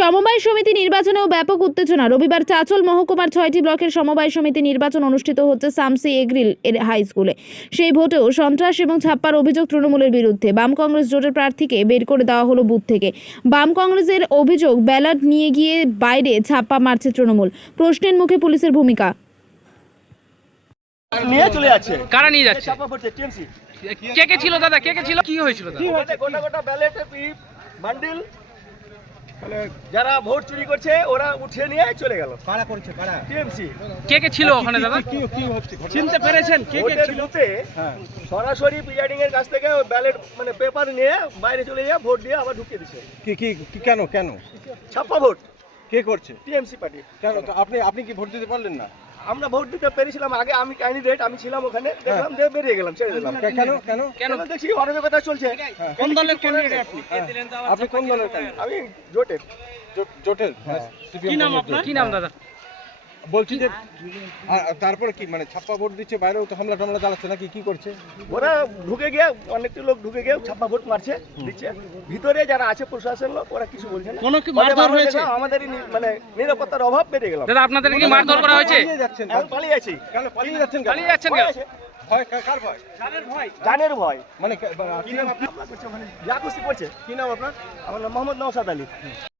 সমবায় সমিতি নির্বাচনেও ব্যাপক উত্তেজনা। রবিবার চাঁচল মহকুমার 6টি ব্লকের সমবায় সমিতি নির্বাচন অনুষ্ঠিত হচ্ছে শামসি এগ্রিল এর হাই স্কুলে। সেই ভোটেও সন্ত্রাস এবং ছাপ্পার অভিযোগ তৃণমূলের বিরুদ্ধে। বাম কংগ্রেস জোটের প্রার্থীকে বের করে দেওয়া হলো বুথ থেকে। বাম কংগ্রেসের অভিযোগ, ব্যালট নিয়ে গিয়ে বাইরে ছাপ্পা মারছে তৃণমূল। প্রশ্নের মুখে পুলিশের ভূমিকা। নিয়ে চলে যাচ্ছে। কারা নিয়ে যাচ্ছে? ছাপা পড়ছে টিএমসি। কে কে ছিল দাদা? কে কে ছিল? কি হয়েছিল দাদা? গোটা গোটা ব্যালটে বান্ডিল যারা ভোট চুরি করছে ওরা উঠিয়ে নিয়ে চলে গেল। কারা করছে? কারা? টিএমসি। কে কে ছিল ওখানে দাদা? চিনতে পেরেছেন কে কে ছিল? সরাসরি প্রিজাইডিং এর কাছ থেকে ব্যালট মানে পেপার নিয়ে বাইরে চলে যায়, ভোট দিয়ে আবার ঢুকিয়ে দিচ্ছে। কি কেন ছাপ্পা ভোট কে করছে? TMC party. কেন আপনি কি ভোট দিতে পারলেন না? আমরা ভোট দিতে পেরেছিলাম আগে, আমি ক্যান্ডিডেট, আমি ছিলাম ওখানে, দেখলাম যে বেরিয়ে গেলাম, ছেড়ে দিলাম। কেন দেখছি অরাজকতা চলছে। কোন দলের ক্যান্ডিডেট আপনি? আপনি কোন দলের ক্যান্ডিডেট? আমি জোটের। জোটের। কি নাম আপনার? কি নাম দাদা? বলছি যে তারপরে কি মানে ছাপ্পা ভোট দিচ্ছে, বাইরেও তো হামলা টামলা চালাচ্ছে নাকি? কি করছে ওরা ঢুকে গিয়ে, অনেকটি লোক ঢুকে গিয়ে ছাপ্পা ভোট মারছে, দিচ্ছে। ভিতরে যারা আছে প্রশাসন লোক, ওরা কিছু বলছে না। কোনো কি মারধর হয়েছে? আমাদেরই মানে নিরাপত্তার অভাব বেড়ে গেল। দাদা আপনাদের কি মারধর করা হয়েছে? যাচ্ছেন? এখন পালিয়ে আছি। কেন পালিয়ে যাচ্ছেন? পালিয়ে যাচ্ছেন কেন? ভয় কার ভয়? জানের ভয়। মানে কি নাম আপনার? যা খুশি করছে। কি নাম আপনার? আমার নাম মোহাম্মদ নওশাদ আলী।